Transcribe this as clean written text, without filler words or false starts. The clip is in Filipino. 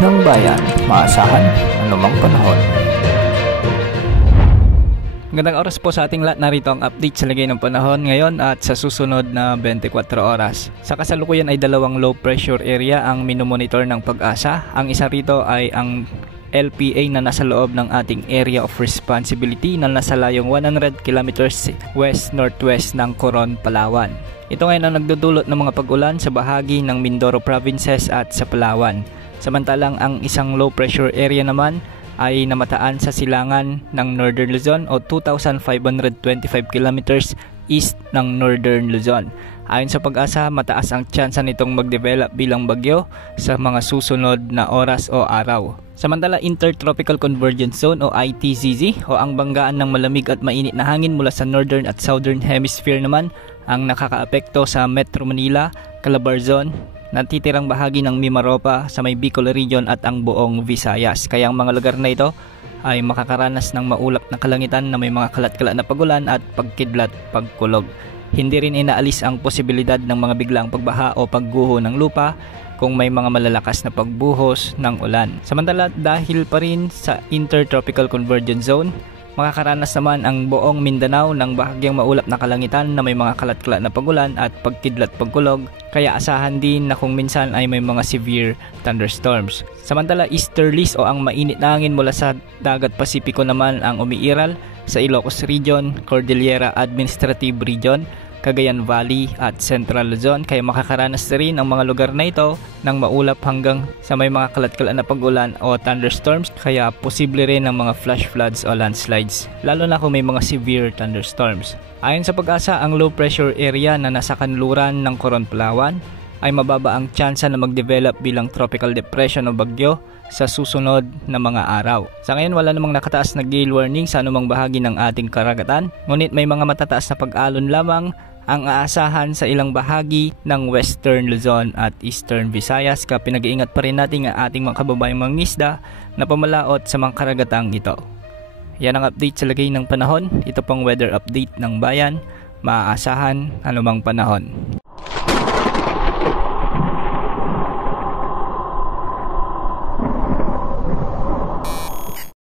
ng bayan, maasahan anumang panahon. Magandang oras po sa ating lahat. Narito ang update sa lagay ng panahon ngayon at sa susunod na 24 oras. Sa kasalukuyan ay dalawang low pressure area ang minomonitor ng Pag-asa. Ang isa rito ay ang LPA na nasa loob ng ating area of responsibility na nasa layong 100 kilometers west-northwest ng Coron, Palawan. Ito ngayon ang nagdudulot ng mga pag-ulan sa bahagi ng Mindoro provinces at sa Palawan. Samantalang ang isang low pressure area naman ay namataan sa silangan ng Northern Luzon o 2,525 kilometers east ng Northern Luzon. Ayon sa Pag-asa, mataas ang tsansa nitong mag-develop bilang bagyo sa mga susunod na oras o araw. Samantala, Intertropical Convergence Zone o ITZZ o ang banggaan ng malamig at mainit na hangin mula sa Northern at Southern Hemisphere naman ang nakakaapekto sa Metro Manila, Calabarzon, natitirang bahagi ng Mimaropa sa may Bicol region at ang buong Visayas. Kaya ang mga lugar na ito ay makakaranas ng maulap na kalangitan na may mga kalat-kalat na pagulan at pagkidlat, pagkulog. Hindi rin inaalis ang posibilidad ng mga biglang pagbaha o pagguho ng lupa kung may mga malalakas na pagbuhos ng ulan. Samantala, dahil pa rin sa Intertropical Convergence Zone, makakaranas naman ang buong Mindanao ng bahagyang maulap na kalangitan na may mga kalat-kalat na pagulan at pagkidlat pagkulog, kaya asahan din na kung minsan ay may mga severe thunderstorms. Samantala, easterlies o ang mainit na hangin mula sa dagat Pasipiko naman ang umiiral sa Ilocos Region, Cordillera Administrative Region, Cagayan Valley at Central Luzon, kaya makakaranas rin ang mga lugar na ito ng maulap hanggang sa may mga kalat-kalat na pag-ulan o thunderstorms, kaya posible rin ang mga flash floods o landslides, lalo na kung may mga severe thunderstorms. Ayon sa Pag-asa, ang low pressure area na nasa kanluran ng Coron, Palawan ay mababa ang tsansa na mag-develop bilang tropical depression o bagyo sa susunod na mga araw. Sa ngayon, wala namang nakataas na gale warning sa anumang bahagi ng ating karagatan, ngunit may mga matataas na pag-alon lamang ang aasahan sa ilang bahagi ng Western Luzon at Eastern Visayas, kaya pinag-iingat pa rin natin ang ating mga kababayang mangingisda na pamalaot sa mga karagatang ito. Yan ang update sa lagay ng panahon. Ito pong weather update ng bayan, maaasahan anumang panahon.